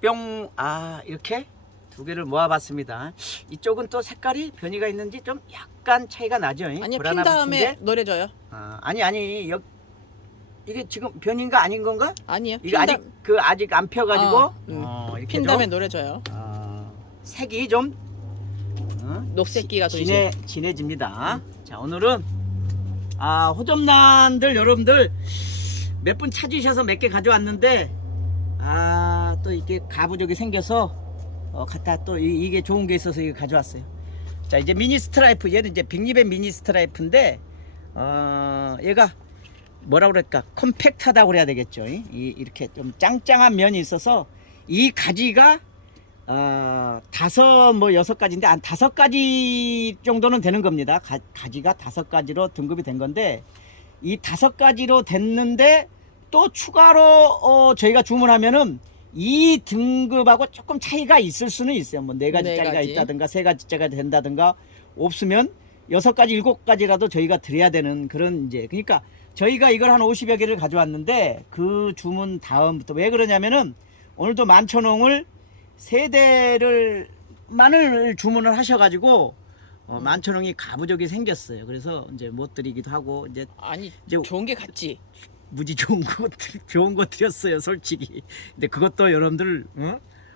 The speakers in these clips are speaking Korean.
뿅. 아, 이렇게 두 개를 모아봤습니다. 이쪽은 또 색깔이 변이가 있는지 좀 약간 차이가 나죠. 아니요, 핀 불안한 다음에 빛인데? 노래 줘요. 아니 이게 지금 변인가 아닌 건가? 아니에요. 이게 아직 안 펴가지고 이렇게 핀 다음에 노래 줘요. 색이 좀 녹색기가 도이지. 진해집니다. 자, 오늘은 호접란들 여러분들 몇 분 찾으셔서 몇 개 가져왔는데 또 이게 가부족이 생겨서 갖다 또 이게 좋은 게 있어서 이거 가져왔어요. 자, 이제 미니 스트라이프, 얘는 이제 빅립의 미니 스트라이프인데 얘가 뭐라 그럴까, 컴팩트하다고 그래야 되겠죠. 이렇게 좀 짱짱한 면이 있어서 이 가지가 6가지인데 한 5가지 정도는 되는 겁니다. 가지가 5가지로 등급이 된 건데, 이 5가지로 됐는데 또 추가로 저희가 주문하면은 이 등급하고 조금 차이가 있을 수는 있어요. 뭐 4가지짜리가 있다든가 3가지짜리가 된다든가, 없으면 6가지 7가지라도 저희가 드려야 되는 그런, 이제 그러니까 저희가 이걸 한 50여 개를 가져왔는데, 그 주문 다음부터 왜 그러냐면은 오늘도 만천홍을 3대를 만을 주문을 하셔가지고 만천홍이 가부족이 생겼어요. 그래서 이제 못 드리기도 하고, 이제 좋은 게 같지. 무지 좋은 거 드렸어요, 솔직히. 근데 그것도 여러분들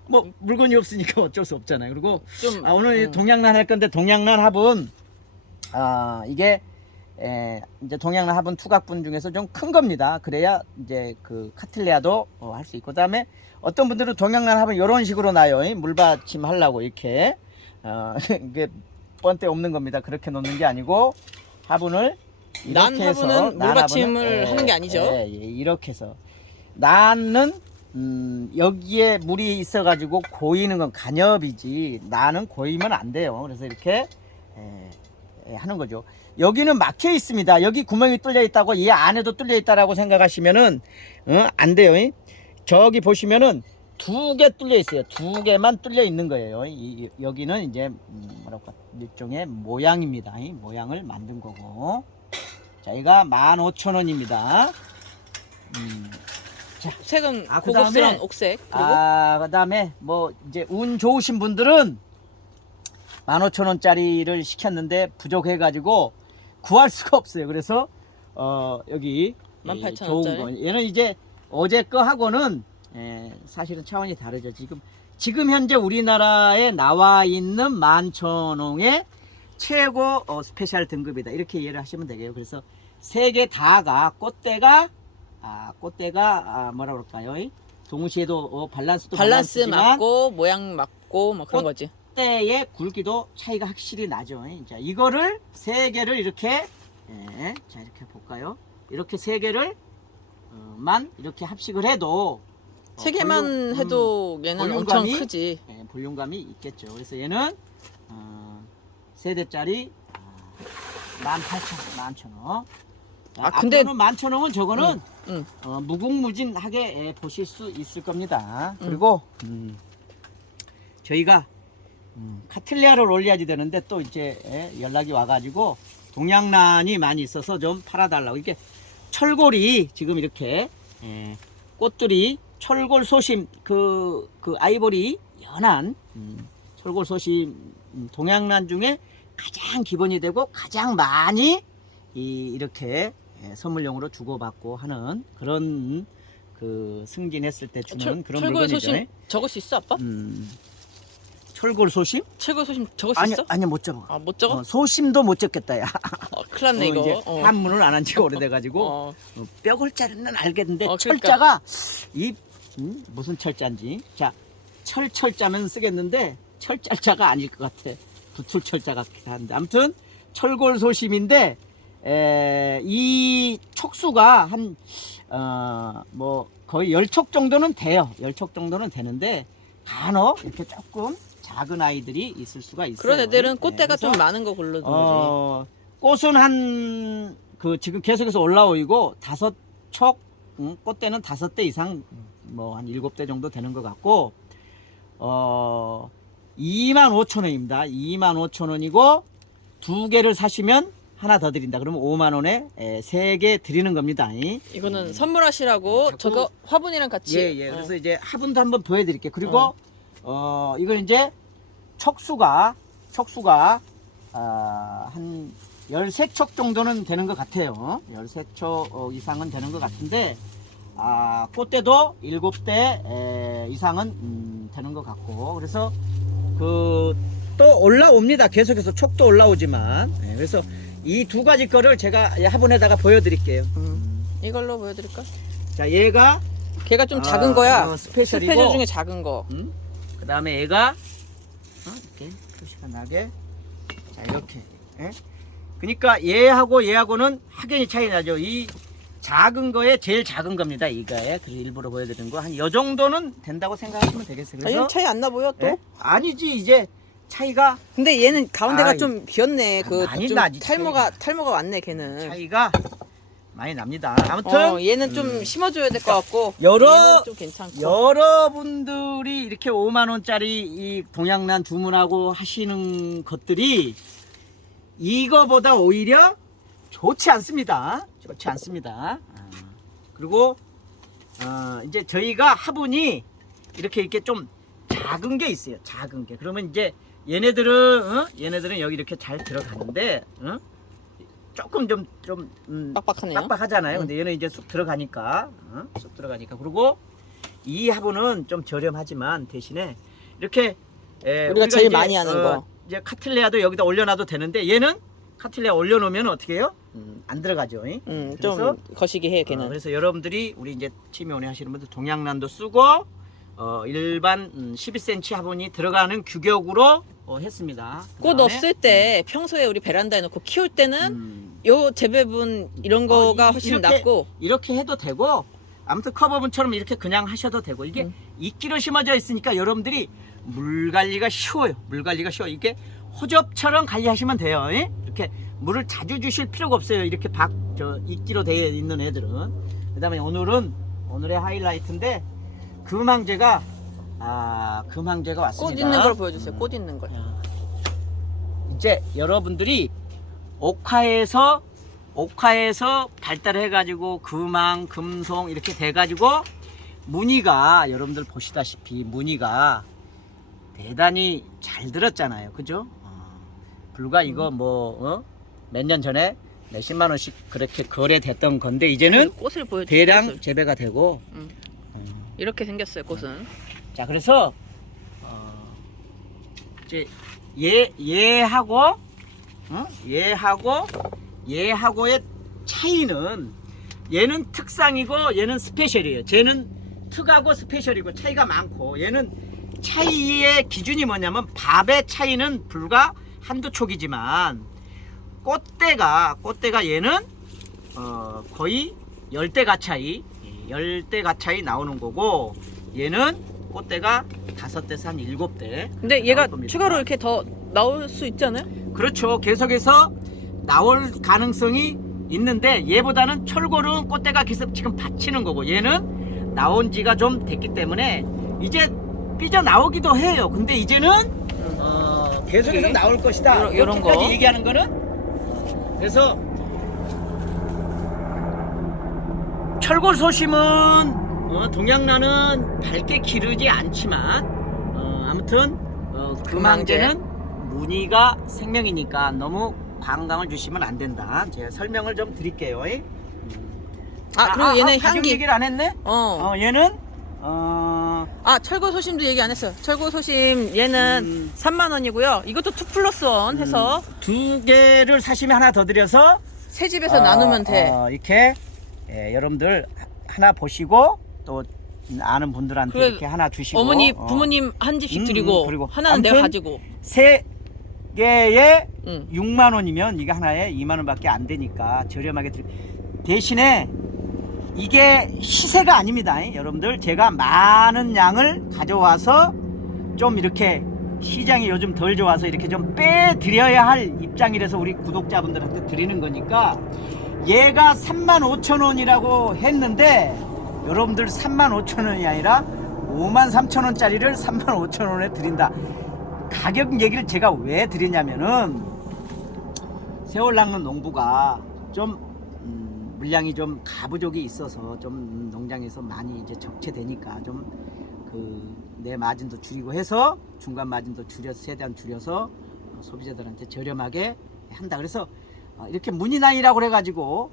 뭐 물건이 없으니까 어쩔 수 없잖아요. 그리고 오늘 동양란 할 건데, 동양란 합은 이게 이제 동양란 합은 투각분 중에서 좀 큰 겁니다. 그래야 이제 그 카틀레아도 할 수 있고, 그다음에 어떤 분들은 동양란 합은 이런 식으로 나요. 물받침 하려고 이렇게 이게 번대 없는 겁니다. 그렇게 놓는 게 아니고, 화분을 난 화분은 물받침을 하는 게 아니죠. 이렇게 해서 난은 여기에 물이 있어가지고 고이는 건 간엽이지, 나는 고이면 안 돼요. 그래서 이렇게 하는 거죠. 여기는 막혀 있습니다. 여기 구멍이 뚫려 있다고, 이 안에도 뚫려 있다라고 생각하시면은 안 돼요. 저기 보시면은 2개 뚫려 있어요. 2개만 뚫려 있는 거예요. 여기는 이제 뭐랄까, 일종의 모양입니다. 이 모양을 만든 거고. 자, 이가 15,000원입니다. 자, 색은 고급스러운 옥색. 그리고 그다음에 뭐 이제 운 좋으신 분들은 15,000원짜리를 시켰는데 부족해가지고 구할 수가 없어요. 그래서 여기 18,000원짜리. 얘는 이제 어제 거 하고는 사실은 차원이 다르죠. 지금 현재 우리나라에 나와 있는 만천홍의 최고 스페셜 등급이다, 이렇게 이해를 하시면 되겠어요. 그래서 3개 다가 꽃대가 뭐라 그럴까요? 동시에도 밸런스 맞고 모양 맞고 뭐 그런 거지. 꽃대의 굵기도 차이가 확실히 나죠. 자, 이거를 3개를 이렇게 자, 이렇게 볼까요? 이렇게 3개를 만 이렇게 합식을 해도 3개만 해도 얘는 엄청 크지. 볼륨감이 있겠죠. 그래서 얘는 3대짜리 18,000원. 근데 11,000원은 저거는 무궁무진하게 보실 수 있을 겁니다. 그리고 저희가 카틀레아를 올려야지 되는데, 또 이제 연락이 와가지고 동양란이 많이 있어서 좀 팔아달라고. 이렇게 철골이 지금 이렇게 꽃들이 철골 소심, 그 아이보리 연한 철골 소심 동양란 중에 가장 기본이 되고 가장 많이 이렇게 선물용으로 주고받고 하는 그런, 그 승진했을 때 주는 그런 철골 물건이죠. 소심 적을 수 있어, 아빠? 철골 소심? 철골 소심 적을 수 있어? 아니요, 못 적어. 못 적어? 소심도 못 적겠다, 야. 큰일 났네, 이거. 이제 한문을 안 한 지가 오래돼가지고 뼈골자리는 알겠는데, 그러니까. 철자가 무슨 철자인지. 자, 철자면 쓰겠는데 철자가 아닐 것 같아. 부출철자 같기도 한데, 아무튼 철골 소심인데, 이 촉수가 한 뭐 거의 10촉 정도는 돼요. 10촉 정도는 되는데, 간혹 이렇게 조금 작은 아이들이 있을 수가 있어요. 그런 애들은 꽃대가 좀 많은 거 고르는 거지. 꽃은 한 지금 계속해서 올라오고 5촉, 꽃대는 5대 이상, 뭐 한 7대 정도 되는 것 같고, 25,000원입니다. 25,000원이고 2개를 사시면 하나 더 드린다. 그러면 5만 원에 3개 드리는 겁니다. 이거는 선물하시라고 자꾸- 저거 화분이랑 같이. 예. 그래서 이제 화분도 한번 보여드릴게요. 그리고 이건 이제 촉수가 한 13촉 정도는 되는 것 같아요. 13촉 이상은 되는 것 같은데 꽃대도 7대 이상은 되는 것 같고, 그래서 또 올라옵니다. 계속해서 촉도 올라오지만. 그래서 이 두 가지 거를 제가 화분에다가 보여드릴게요. 이걸로 보여드릴까? 자, 얘가 걔가 좀 작은 거야. 스페셜이고, 스페셜 중에 작은 거. 그 다음에 얘가 이렇게 표시가 나게, 자 이렇게. 그러니까 얘하고는 확연히 차이 나죠. 이 작은 거에 제일 작은 겁니다. 이거에. 그래서 일부러 보여드리는 거 한 이 정도는 된다고 생각하시면 되겠어요. 그래서 얘는 차이 안 나 보여 또? 아니지, 이제 차이가 근데 얘는 가운데가 아이, 좀 비었네. 많이 좀 나지, 탈모가 왔네 걔는. 차이가 많이 납니다. 아무튼 얘는 좀 심어줘야 될 것 같고. 여러- 얘는 좀 괜찮고. 여러분들이 이렇게 5만 원짜리 이 동양란 주문하고 하시는 것들이 이거보다 오히려 좋지 않습니다. 그리고 이제 저희가 화분이 이렇게 좀 작은 게 있어요. 작은 게. 그러면 이제 얘네들은 여기 이렇게 잘 들어가는데 조금 좀 빡빡하네요. 빡빡하잖아요. 근데 얘는 이제 쑥 들어가니까. 그리고 이 화분은 좀 저렴하지만 대신에 이렇게 우리가 제일 많이 하는 거. 이제 카틀레아도 여기다 올려놔도 되는데, 얘는 카틀레아 올려놓으면 어떻게 해요? 안 들어가죠. 좀 그래서 거시기 해 걔는. 그래서 여러분들이 우리 이제 치매원에 하시는 분들 동양란도 쓰고 일반 12cm 화분이 들어가는 규격으로 했습니다. 꽃 그다음에 없을 때 평소에 우리 베란다에 놓고 키울 때는 요 재배분 이런 거가 훨씬 이렇게- 낫고. 이렇게 해도 되고, 아무튼 커버분처럼 이렇게 그냥 하셔도 되고, 이게 이끼로 심어져 있으니까 여러분들이 물 관리가 쉬워요. 이게 호접처럼 관리하시면 돼요. 이렇게 물을 자주 주실 필요가 없어요. 이렇게 이끼로 되어 있는 애들은. 그 다음에 오늘의 하이라이트인데, 금황제가 왔습니다. 꽃 있는 걸 보여주세요. 꽃 있는 걸. 이제 여러분들이 옥화에서 발달해가지고 금황, 금송 이렇게 돼가지고 무늬가, 여러분들 보시다시피 무늬가 대단히 잘 들었잖아요. 그죠? 불과 이거 몇 년 전에 몇십만 원씩 그렇게 거래됐던 건데, 이제는 꽃을 보여주세요. 대량 꽃을. 재배가 되고. 이렇게 생겼어요 꽃은. 자, 그래서 이제 얘하고의 차이는, 얘는 특상이고 얘는 스페셜이에요. 쟤는 특하고 스페셜이고 차이가 많고, 얘는 차이의 기준이 뭐냐면 밥의 차이는 불과 한두 촉이지만 꽃대가 얘는 거의 열대가 차이 나오는 거고, 얘는 꽃대가 5대에서 한 7대. 근데 얘가 나올 겁니다. 추가로 이렇게 더 나올 수 있지 않아요? 그렇죠. 계속해서 나올 가능성이 있는데, 얘보다는 철골은 꽃대가 계속 지금 받치는 거고, 얘는 나온 지가 좀 됐기 때문에 이제 삐져 나오기도 해요. 근데 이제는 계속해서 이게? 나올 것이다. 요런 이렇게까지 거. 얘기하는 거는, 그래서 철골 소심은 동양란은 밝게 기르지 않지만 아무튼 금황제는 무늬가 생명이니까 너무 관광을 주시면 안 된다. 제가 설명을 좀 드릴게요. 그리고 얘는 가격 향기. 얘기를 안 했네. 얘는 철골 소심도 얘기 안 했어요. 철골 소심 얘는 3만 원이고요. 이것도 2 플러스 1 해서 2개를 사시면 하나 더 드려서 새 집에서 나누면 돼. 이렇게 여러분들 하나 보시고, 또 아는 분들한테 그래, 이렇게 하나 주시고, 어머니 부모님 한 집씩 드리고 그리고 하나는 내가 아무튼 가지고. 3개에 응. 6만 원이면 이게 하나에 2만 원밖에 안 되니까 저렴하게 대신에 이게 시세가 아닙니다. 여러분들, 제가 많은 양을 가져와서 좀 이렇게 시장이 요즘 덜 좋아서 이렇게 좀 빼드려야 할 입장이라서 우리 구독자분들한테 드리는 거니까, 얘가 35,000원이라고 했는데 여러분들 35,000원이 아니라 53,000원짜리를 35,000원에 드린다. 가격 얘기를 제가 왜 드리냐면은, 새월 낚는 농부가 좀 물량이 좀 가부족이 있어서 좀 농장에서 많이 이제 적체되니까 좀 그 내 마진도 줄이고 해서 중간 마진도 줄여서 최대한 줄여서 소비자들한테 저렴하게 한다. 그래서 이렇게 문의난이라고 그래가지고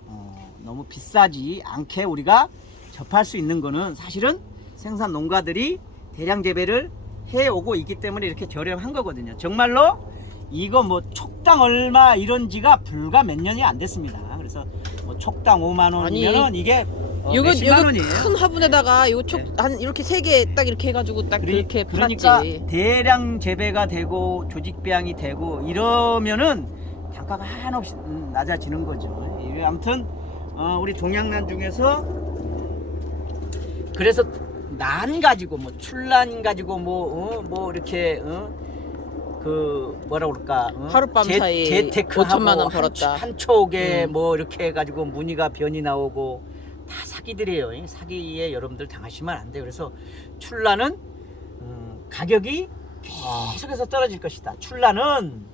너무 비싸지 않게 우리가 접할 수 있는 거는 사실은 생산 농가들이 대량 재배를 해오고 있기 때문에 이렇게 저렴한 거거든요. 정말로 이거 뭐 촉당 얼마 이런 지가 불과 몇 년이 안 됐습니다. 그래서 뭐 촉당 5만 원이면은 이게 몇십만 원이에요. 큰 화분에다가 이거 한 이렇게 3개 딱 이렇게 해가지고 딱 이렇게 그러니까 팔았지. 대량 재배가 되고 조직 배양이 되고 이러면은 단가가 한없이 낮아지는 거죠. 아무튼 우리 동양난 중에서 그래서 난 가지고 뭐 출란 가지고 뭐 이렇게 그 뭐라 그럴까 하룻밤 사이 재테크하고 5천만 원 벌었다. 한 촉에 뭐 이렇게 해가지고 문의가 변이 나오고 다 사기들이에요. 사기에 여러분들 당하시면 안 돼요. 그래서 출란은 가격이 계속해서 떨어질 것이다. 출란은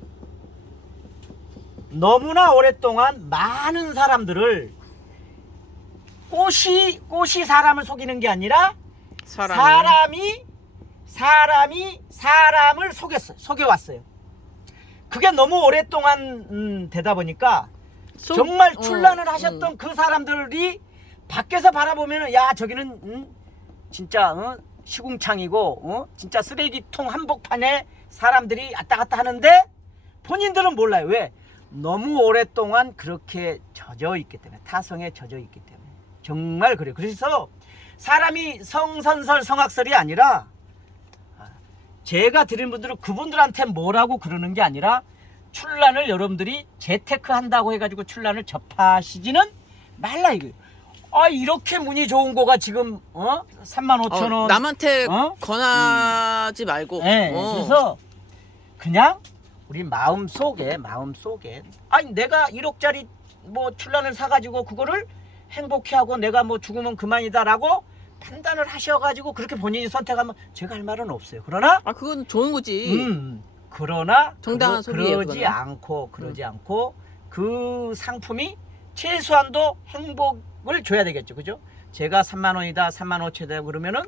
너무나 오랫동안 많은 사람들을 꽃이 사람을 속이는 게 아니라 사람이 사람을 속여왔어요. 그게 너무 오랫동안 되다 보니까 정말 출란을 하셨던 그 사람들이 밖에서 바라보면은 야 저기는 진짜 시궁창이고 진짜 쓰레기통 한복판에 사람들이 왔다 갔다 하는데 본인들은 몰라요. 왜? 너무 오랫동안 그렇게 젖어 있기 때문에, 타성에 젖어 있기 때문에. 정말 그래요. 그래서 사람이 성선설 성악설이 아니라 제가 드린 분들은 그분들한테 뭐라고 그러는 게 아니라 출란을 여러분들이 재테크 한다고 해가지고 출란을 접하시지는 말라 이거예요. 이렇게 문이 좋은 거가 지금 35,000원 남한테 권하지 말고. 네, 그래서 그냥 우리 마음속에 내가 1억짜리 뭐 출란을 사가지고 그거를 행복해하고 내가 뭐 죽으면 그만이다라고 판단을 하셔가지고 그렇게 본인이 선택하면 제가 할 말은 없어요. 그러나 그건 좋은 거지. 그러나 정당한 소비예요. 그러지 않고 그 상품이 최소한도 행복을 줘야 되겠죠. 그죠? 제가 3만 원이다 3만 5천이다 그러면은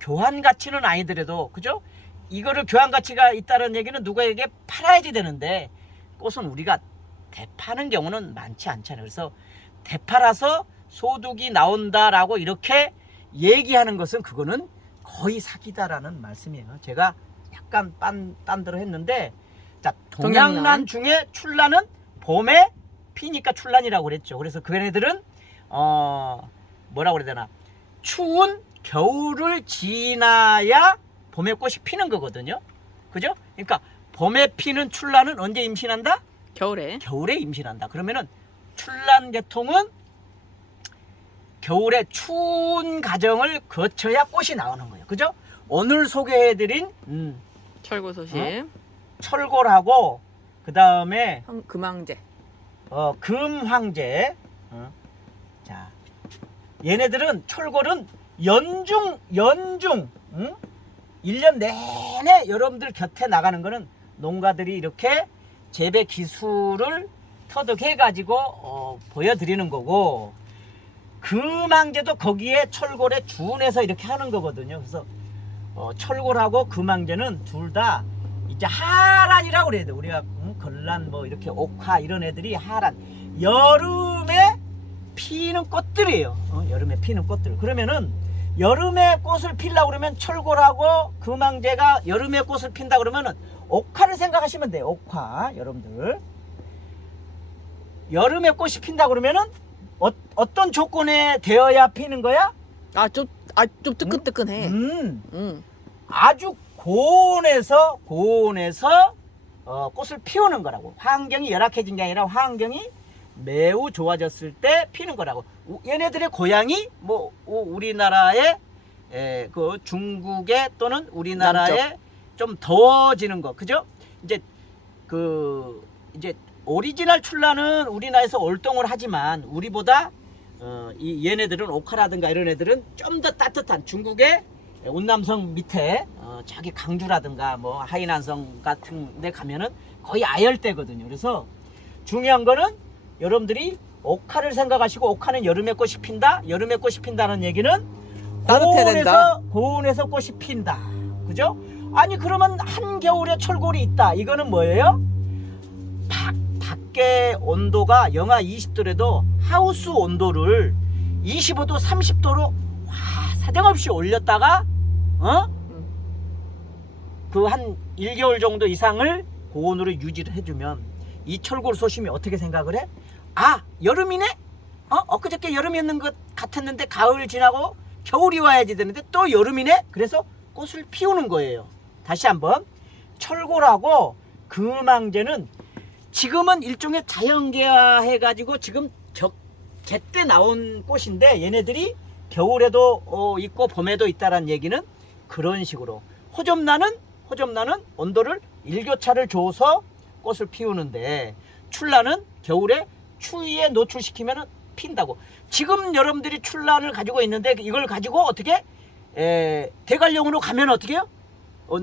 교환 가치는 아니더라도 그죠? 이거를 교환 가치가 있다는 얘기는 누구에게 팔아야지 되는데 꽃은 우리가 대파는 경우는 많지 않잖아요. 그래서 대파라서 소득이 나온다라고 이렇게 얘기하는 것은 그거는 거의 사기다라는 말씀이에요. 제가 약간 딴 대로 했는데 자 동양난 중에 출란은 봄에 피니까 출란이라고 그랬죠. 그래서 그 애들은 뭐라고 그래야 되나 추운 겨울을 지나야 봄에 꽃이 피는 거거든요. 그죠? 그러니까 봄에 피는 출란은 언제 임신한다? 겨울에 임신한다. 그러면은 출란 계통은 겨울에 추운 가정을 거쳐야 꽃이 나오는 거예요. 그죠? 오늘 소개해드린 철고소심 철골하고 그 다음에 금황제 금황제 자 얘네들은 철골은 연중 1년 내내 여러분들 곁에 나가는 거는 농가들이 이렇게 재배 기술을 터득해 가지고 보여드리는 거고 금황제도 거기에 철골에 준해서 이렇게 하는 거거든요. 그래서 철골하고 금황제는 둘 다 이제 하란이라고 그래야 돼. 우리가 걸란 뭐 이렇게 옥화 이런 애들이 하란 여름에 피는 꽃들이에요. 여름에 피는 꽃들. 그러면은 여름에 꽃을 피려고 그러면 철골하고 금황제가 여름에 꽃을 핀다 그러면은 옥화를 생각하시면 돼요. 옥화 여러분들 여름에 꽃이 핀다 그러면은 어떤 조건에 되어야 피는 거야? 좀 뜨끈뜨끈해. 아주 고온에서 꽃을 피우는 거라고. 환경이 열악해진 게 아니라 환경이 매우 좋아졌을 때 피는 거라고. 얘네들의 고향이 뭐 우리나라의 그 중국에 또는 우리나라에 남쪽. 좀 더워지는 거, 그죠? 이제 오리지널 출란은 우리나라에서 월동을 하지만 우리보다 이 얘네들은 옥화라든가 이런 애들은 좀 더 따뜻한 중국의 운남성 밑에 저기 강주라든가 뭐 하이난성 같은 데 가면은 거의 아열대거든요. 그래서 중요한 거는 여러분들이 옥화를 생각하시고 옥화는 여름에 꽃이 핀다. 여름에 꽃이 핀다는 얘기는 따뜻해야 된다. 고온에서 꽃이 핀다. 그죠? 아니 그러면 한겨울에 철골이 있다. 이거는 뭐예요? 밖에 온도가 영하 20도래도 하우스 온도를 25도 30도로 사정없이 올렸다가 그 한 1개월 정도 이상을 고온으로 유지를 해주면 이 철골 소심이 어떻게 생각을 해? 아 여름이네? 엊그저께 여름이었는 것 같았는데 가을 지나고 겨울이 와야지 되는데 또 여름이네? 그래서 꽃을 피우는 거예요. 다시 한번 철골하고 금황제는 지금은 일종의 자연개화 해가지고 지금 제때 나온 꽃인데 얘네들이 겨울에도 있고 봄에도 있다는 얘기는 그런 식으로 호접란은 온도를 일교차를 줘서 꽃을 피우는데 출란은 겨울에 추위에 노출시키면 핀다고. 지금 여러분들이 출란을 가지고 있는데 이걸 가지고 어떻게 대관령으로 가면 어떻게 해요?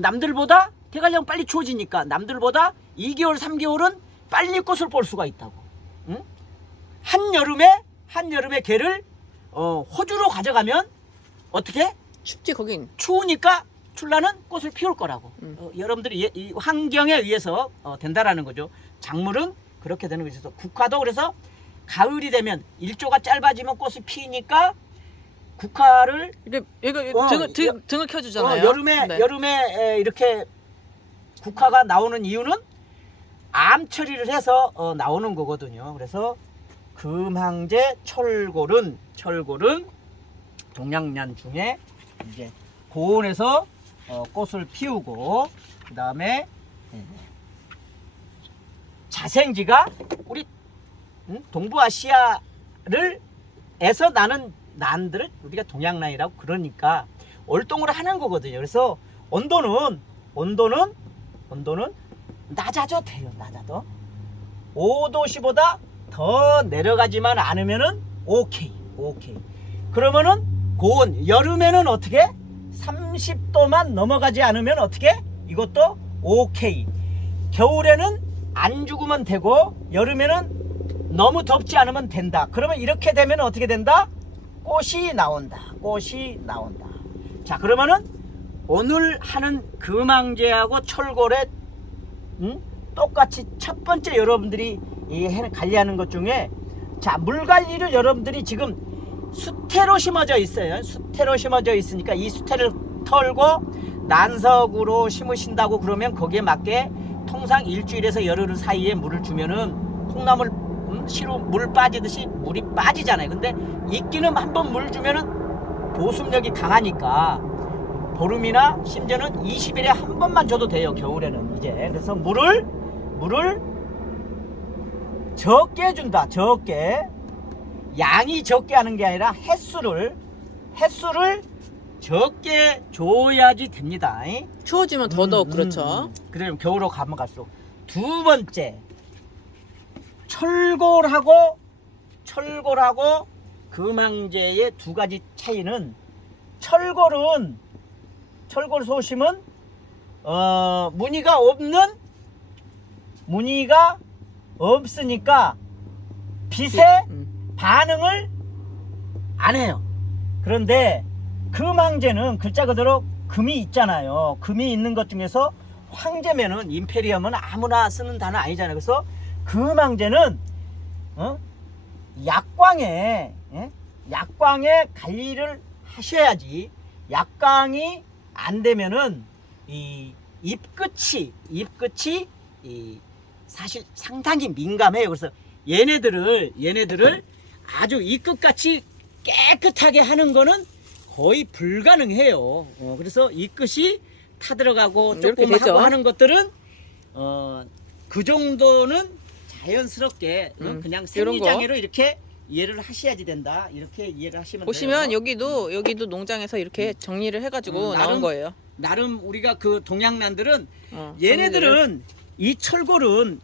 남들보다 대관령 빨리 추워지니까 남들보다 2개월 3개월은 빨리 꽃을 볼 수가 있다고. 응? 한여름에 걔를 호주로 가져가면 어떻게? 춥지 거긴. 추우니까 출란은 꽃을 피울 거라고. 여러분들이 이 환경에 의해서 된다라는 거죠. 작물은 그렇게 되는 것이죠. 국화도 그래서 가을이 되면 일조가 짧아지면 꽃이 피니까 국화를 이거 등을 켜주잖아요. 여름에 이렇게 국화가 나오는 이유는 암 처리를 해서 나오는 거거든요. 그래서 금황제 철골은 동양란 중에 이제 고온에서 꽃을 피우고 그 다음에 자생지가 우리 동부아시아를 에서 나는 난들을 우리가 동양란이라고 그러니까 월동을 하는 거거든요. 그래서 온도는 낮아도 돼요. 낮아도 5도씨보다 더 내려가지만 않으면은 오케이. 그러면은 고온 여름에는 어떻게 30도만 넘어가지 않으면 어떻게 이것도 오케이. 겨울에는 안 죽으면 되고 여름에는 너무 덥지 않으면 된다. 그러면 이렇게 되면 어떻게 된다? 꽃이 나온다. 자 그러면은 오늘 하는 금황제하고 철골에 똑같이 첫 번째 여러분들이 관리하는 것 중에 자 물관리를 여러분들이 지금 수태로 심어져 있어요. 수태로 심어져 있으니까 이 수태를 털고 난석으로 심으신다고 그러면 거기에 맞게 통상 일주일에서 열흘 사이에 물을 주면은 콩나물 시루 물 빠지듯이 물이 빠지잖아요. 근데 이끼는 한번 물 주면은 보습력이 강하니까 보름이나 심지어는 20일에 한 번만 줘도 돼요. 겨울에는 이제. 그래서 물을 적게 준다. 적게. 양이 적게 하는 게 아니라 횟수를 적게 줘야지 됩니다. 추워지면 더더욱 그렇죠. 그래요. 겨울로 가면 갈수록. 두 번째 철골하고 금황제의 두 가지 차이는 철골 소심은 무늬가 없으니까 빛에 반응을 안 해요. 그런데 금황제는 글자 그대로 금이 있잖아요. 금이 있는 것 중에서 황제면은 임페리엄은 아무나 쓰는 단어 아니잖아요. 그래서 금황제는 약광에 관리를 하셔야지. 약광이 안 되면은 이 잎끝이 사실 상당히 민감해요. 그래서 얘네들을 아주 이 끝같이 깨끗하게 하는 거는 거의 불가능해요. 그래서 이 끝이 타들어가고 조금 하고 하는 것들은 그 정도는 자연스럽게 그냥 생리장애로 이렇게 이해를 하셔야지 된다. 이렇게 이해를 하시면 보시면 돼요. 여기도 농장에서 이렇게 정리를 해가지고 나온 거예요. 나름 우리가 그 동양란들은 얘네들은 이 철골은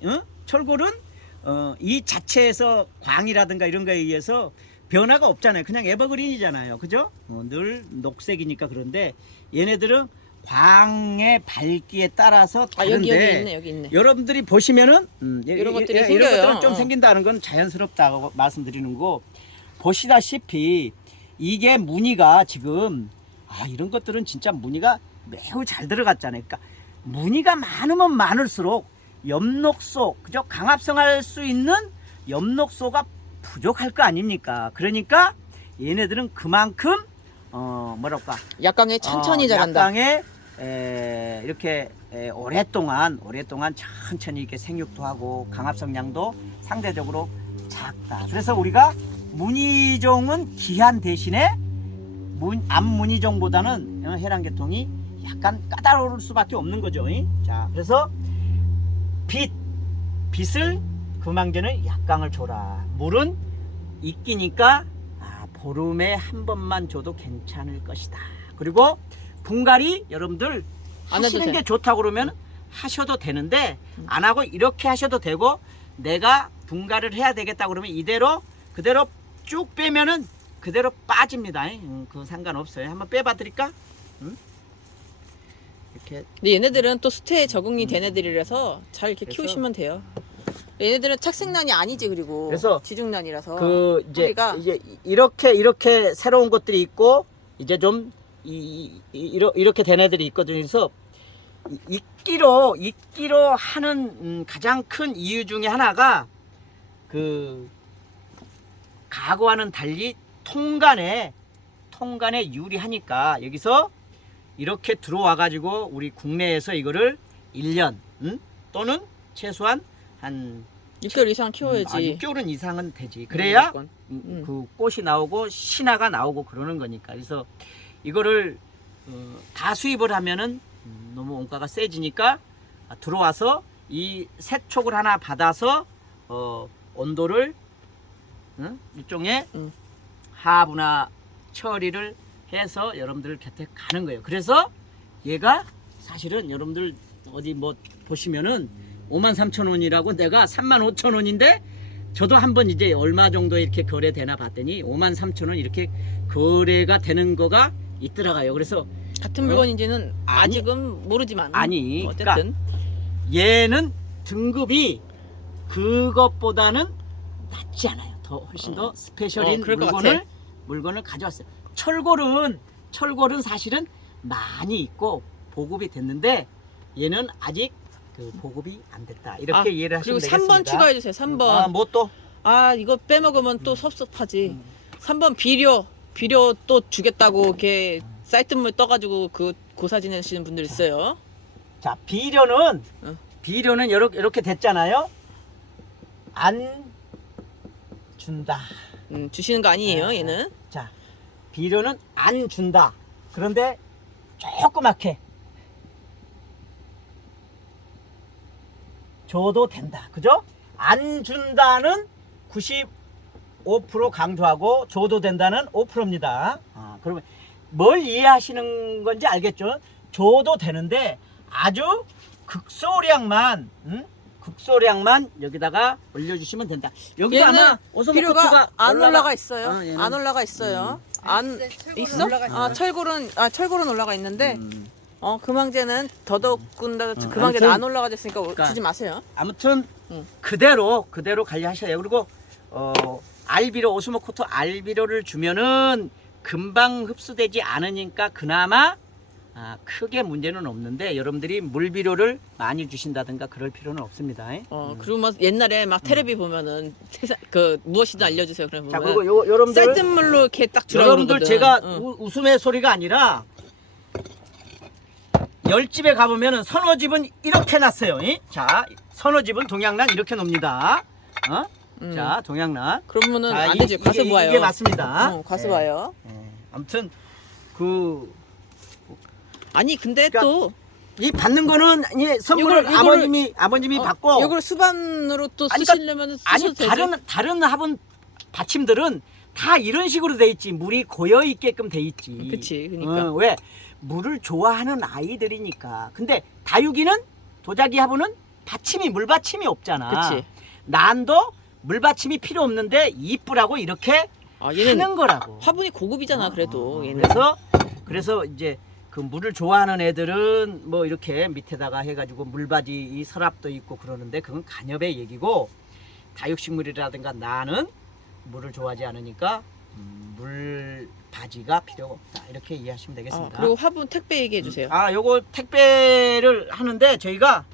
이 자체에서 광이라든가 이런 거에 의해서 변화가 없잖아요. 그냥 에버그린이잖아요. 그죠? 늘 녹색이니까. 그런데 얘네들은 광의 밝기에 따라서 아 여기 다른데 있네 여기 있네. 여러분들이 보시면은 이런 것들이 이런 생겨요. 것들은 좀 생긴다는 건 자연스럽다고 말씀드리는 거. 보시다시피 이게 무늬가 지금 이런 것들은 진짜 무늬가 매우 잘 들어갔잖아요. 그러니까 무늬가 많으면 많을수록 엽록소, 그죠? 강합성할 수 있는 엽록소가 부족할 거 아닙니까? 그러니까 얘네들은 그만큼 뭐랄까 약강에 천천히 자란다. 약강에 이렇게 오랫동안 천천히 이렇게 생육도 하고 강합성량도 상대적으로 작다. 그래서 우리가 무늬종은 기한 대신에 암무늬종보다는 혈안계통이 약간 까다로울 수밖에 없는 거죠. 자, 그래서 빛을 금황제는 약강을 줘라. 물은 이끼니까 보름에 한 번만 줘도 괜찮을 것이다. 그리고 분갈이 여러분들 안 해도 하시는 돼. 게 좋다고 그러면 하셔도 되는데 안 하고 이렇게 하셔도 되고 내가 분갈이를 해야 되겠다 그러면 이대로 그대로 쭉 빼면은 그대로 빠집니다. 그거 상관없어요. 한번 빼봐 드릴까? 이렇게 근데 얘네들은 또 수태에 적응이 된 애들이라서 잘 이렇게 그래서- 키우시면 돼요. 얘네들은 착색난이 아니지 그리고 그래서 지중난이라서 그 이제 뿌리가- 이제 이렇게 새로운 것들이 있고 이제 좀 이렇게 된 애들이 있거든요. 그래서 이끼로 하는 가장 큰 이유 중에 하나가 그 가구와는 달리 통간에 유리하니까 여기서 이렇게 들어와 가지고 우리 국내에서 이거를 1년 또는 최소한 한 6개월 이상 키워야지. 6개월은 이상은 되지. 그래야 무조건. 그 꽃이 나오고 신화가 나오고 그러는 거니까. 그래서 이거를 다 수입을 하면은 너무 원가가 세지니까 들어와서 이 세촉을 하나 받아서 온도를 일종의 하부나 처리를 해서 여러분들 곁에 가는 거예요. 그래서 얘가 사실은 여러분들 어디 뭐 보시면은 53,000원이라고 내가 35,000원인데 저도 한번 이제 얼마 정도 이렇게 거래되나 봤더니 53,000원 이렇게 거래가 되는 거가 있더라고요. 그래서 같은 물건인지는 아니. 아직은 모르지만 아니, 어쨌든 얘는 등급이 그것보다는 낮지 않아요. 더 훨씬 더 스페셜인 그럴 것 같아. 물건을 가져왔어요. 철골은 사실은 많이 있고 보급이 됐는데 얘는 아직 그 보급이 안 됐다. 이렇게 이해를 하시면 그리고 되겠습니다. 3번 추가해 주세요. 3번. 뭐 또? 이거 빼먹으면 또 섭섭하지. 3번 비료 또 주겠다고 이렇게 사이트물 떠가지고 그 고사 지내시는 분들 있어요. 자, 비료는 이렇게 됐잖아요. 안 준다. 주시는 거 아니에요, 얘는. 자, 비료는 안 준다. 그런데 조그맣게 줘도 된다. 그죠? 안 준다는 95% 강조하고 줘도 된다는 5%입니다. 그러면 뭘 이해하시는 건지 알겠죠? 줘도 되는데 아주 극소량만 여기다가 올려주시면 된다. 여기도 얘는 아마 오소모코트가 비료가 안 올라가 있어요. 얘는- 안 올라가 있어요. 안 있어? 철골은 올라가 있는데 금황제는 더더군다나 금황제는 아무튼 안 올라가졌으니까 그러니까 주지 마세요. 아무튼 응. 그대로 관리하셔야 해요. 그리고 알비료 오스모코트 알비료를 주면은 금방 흡수되지 않으니까 그나마 크게 문제는 없는데 여러분들이 물비료를 많이 주신다든가 그럴 필요는 없습니다. 그리고 막 옛날에 막 테레비 보면은 그 무엇이든 알려주세요. 그러면 자, 그리고 여러분들 쌀뜨물로 이렇게 딱 주라고 여러분들 그러거든. 제가 응. 웃음의 소리가 아니라 10집에 가보면은 서너 집은 이렇게 놨어요. 자, 서너 집은 동양란 이렇게 놉니다. 자, 동양란. 그러면은 자, 안 되지. 과수 부어요. 이게 맞습니다. 과수 예. 부어요. 아무튼 아니 근데 그러니까 또 이 받는 거는 선물을 아버님이 받고 이걸 수반으로 또 아니, 그러니까 쓰시려면 쓰셔도 되지. 다른 화분 받침들은 다 이런 식으로 돼 있지. 물이 고여 있게끔 돼 있지. 그치, 그러니까. 왜 물을 좋아하는 아이들이니까. 근데 다육이는 도자기 화분은 물 받침이 없잖아. 그치. 난도 물 받침이 필요 없는데 이쁘라고 이렇게 얘는 하는 거라고. 화분이 고급이잖아. 그래도 얘는. 그래서 이제 그 물을 좋아하는 애들은 뭐 이렇게 밑에다가 해가지고 물바지 이 서랍도 있고 그러는데 그건 간엽의 얘기고, 다육식물이라든가 나는 물을 좋아하지 않으니까 물바지가 필요가 없다, 이렇게 이해하시면 되겠습니다. 그리고 화분 택배 얘기해 주세요. 요거 택배를 하는데 저희가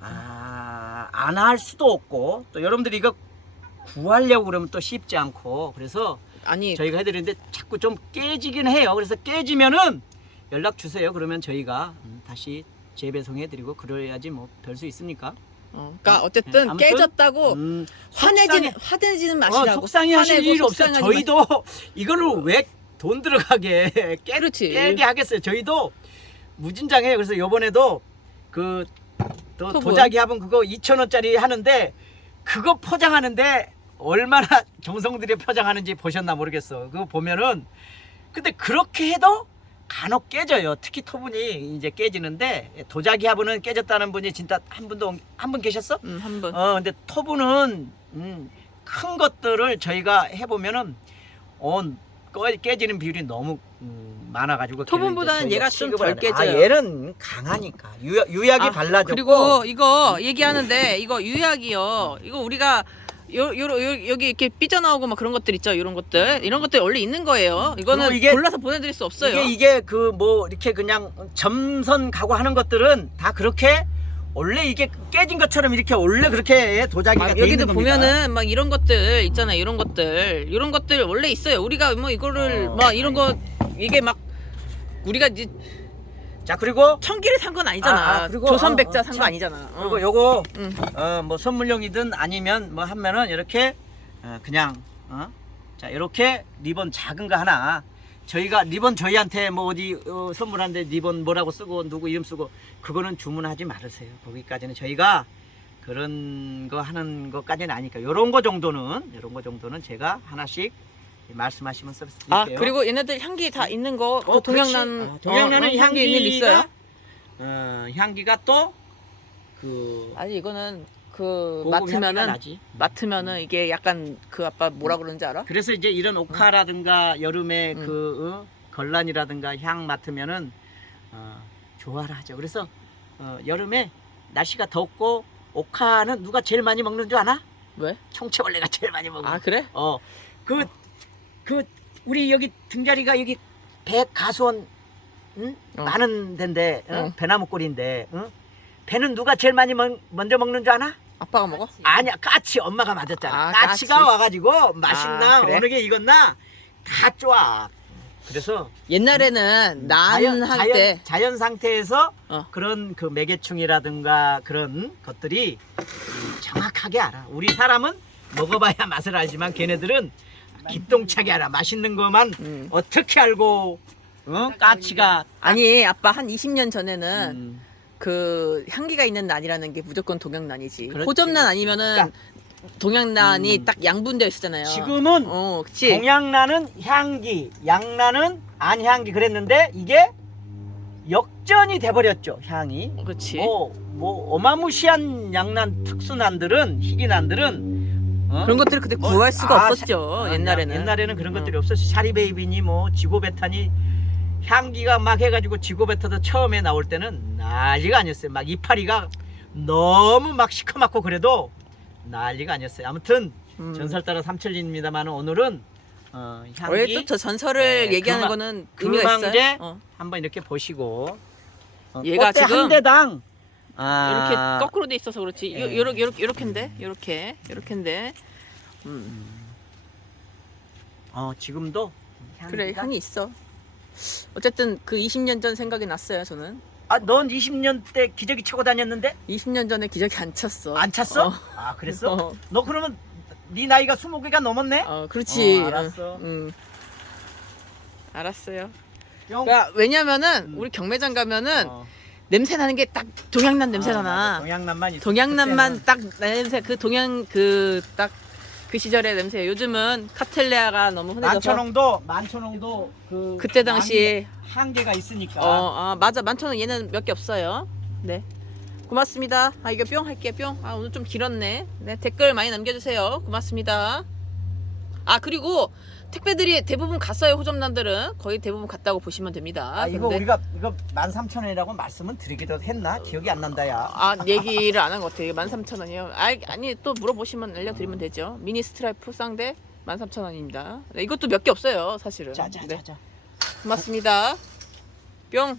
안 할 수도 없고, 또 여러분들이 이거 구하려고 그러면 또 쉽지 않고, 그래서 아니 저희가 해드리는데 자꾸 좀 깨지긴 해요. 그래서 깨지면은 연락 주세요. 그러면 저희가 다시 재배송해드리고 그래야지 뭐 별 수 있습니까? 그러니까 어쨌든 아무튼, 깨졌다고 화내지는 마시라고. 속상해 하실 화내고 일 없어요. 속상하지 저희도 이거를 왜 돈 들어가게 그렇지. 깨게 하겠어요. 저희도 무진장해요. 그래서 요번에도 그 또 토분. 도자기 화분 그거 2,000원짜리 하는데, 그거 포장하는데 얼마나 정성들이 포장하는지 보셨나 모르겠어. 그거 보면은, 근데 그렇게 해도 간혹 깨져요. 특히 토분이 이제 깨지는데, 도자기 화분은 깨졌다는 분이 진짜 한 분 계셨어? 한 번. 근데 토분은 큰 것들을 저희가 해보면은 깨지는 비율이 너무 많아가지고, 토분보다는 걔는 이제 얘가 저희가 좀 덜 취급을 안 해요. 깨져요. 얘는 강하니까 유약이 발라졌고. 그리고 이거 얘기하는데 이거 유약이요. 이거 우리가 여기 이렇게 삐져나오고 막 그런 것들 있죠. 이런 것들 원래 있는 거예요. 이거는 그리고 이게- 골라서 보내드릴 수 없어요. 이게 그 뭐 이렇게 그냥 점선 가고 하는 것들은 다 그렇게 원래 이게 깨진 것처럼 이렇게 원래 그렇게 도자기가 돼 여기도 있는 겁니다. 보면은 막 이런 것들 있잖아요. 이런 것들 원래 있어요. 우리가 뭐 이거를 막 이런 거 이게 막 우리가 이제 자, 그리고 청기를 산 건 아니잖아. 그리고 조선백자 산 거 참. 아니잖아. 그리고 요거 응. 뭐 선물용이든 아니면 뭐 하면은 이렇게 그냥 자, 이렇게 리본 작은 거 하나, 저희가 리본 저희한테 뭐 어디 선물하는데 리본 뭐라고 쓰고 누구 이름 쓰고 그거는 주문하지 말으세요. 거기까지는 저희가 그런 거 하는 것까지는 아니니까, 요런 거 정도는 제가 하나씩 말씀하시면 서비스 드릴게요. 그리고 얘네들 향기 다 있는 거 동양난 동양란은 향기 있는 일 있어요? 향기가 또 그 아니 이거는 그 고급 향기가 맡으면은 나지. 이게 약간 그 아빠 뭐라 그러는지 알아? 그래서 이제 이런 옥화라든가 여름에 그 걸란이라든가 향 맡으면은 좋아라 하죠. 그래서 여름에 날씨가 덥고 옥화는 누가 제일 많이 먹는 줄 아나? 왜? 총체벌레가 제일 많이 먹어. 아 그래? 그 우리 여기 등자리가 여기 백가수원 많은 데인데 배나무골인데 배는 누가 제일 많이 먼저 먹는 줄 아나? 아빠가 먹어? 아니야, 까치. 엄마가 맞았잖아. 까치. 까치가 와가지고 맛있나 그래? 어느 게 익었나 다 쪼아. 그래서 옛날에는 난할 때 자연 상태에서 어. 그런 그 매개충이라든가 그런 것들이 정확하게 알아. 우리 사람은 먹어봐야 맛을 알지만 걔네들은 기똥차게 알아. 맛있는 것만 어떻게 알고 까치가 아니 아빠 한 20년 전에는 음, 그 향기가 있는 난이라는 게 무조건 동양난이지. 그렇지. 호접난 아니면은 그러니까, 동양난이 딱 양분되어 있었잖아요. 지금은 그치. 동양란은 향기, 양란은 안향기 그랬는데 이게 역전이 돼버렸죠. 향이. 그렇지. 뭐 어마무시한 양난 특수난들은 희귀난들은 그런 것들을 그때 구할 수가 없었죠. 옛날에는. 옛날에는 그런 것들이 없었어. 샤리베이비니 뭐 지고베타니 향기가 막 해가지고 지고베타도 처음에 나올 때는 난리가 아니었어요. 막 이파리가 너무 막 시커멓고 그래도 난리가 아니었어요. 아무튼 전설 따라 삼천리입니다만 오늘은 왜 향기 또 저 전설을 얘기하는 거는 의미가 금방제 있어요? 한번 이렇게 보시고 얘가 꽃대 지금 한 대당 이렇게 거꾸로 돼 있어서 그렇지. 요렇게인데. 요렇게인데. 지금도 그래, 향기가- 향이 있어. 어쨌든 그 20년 전 생각이 났어요, 저는. 넌 20년 때 기저귀 차고 다녔는데 20년 전에 기저귀 안 찼어. 안 찼어? 어. 그랬어? 어. 너 그러면 네 나이가 20개가 넘었네? 그렇지. 알았어. 알았어요. 뿅. 그러니까 왜냐면은 우리 경매장 가면은 냄새 나는 게 딱 동양난 냄새 나나. 동양남만 있어. 동양난만 딱 냄새 그 동양 그 딱 그 시절의 냄새. 요즘은 카텔레아가 너무 흔해져서 만천홍도 그때 당시에 한계가 있으니까. 맞아. 만천원 얘는 몇 개 없어요. 네. 고맙습니다. 이거 뿅 할게요. 뿅. 오늘 좀 길었네. 네, 댓글 많이 남겨주세요. 고맙습니다. 그리고 택배들이 대부분 갔어요. 호접란들은 거의 대부분 갔다고 보시면 됩니다. 아, 이거 근데- 우리가 이거 13,000원이라고 말씀은 드리기도 했나? 기억이 안 난다야. 아, 얘기를 안 한 것 같아요. 13,000원이요. 아니 또 물어보시면 알려드리면 되죠. 미니 스트라이프 쌍대 13,000원입니다. 네, 이것도 몇 개 없어요, 사실은. 자자 네, 자자. 고맙습니다. 뿅.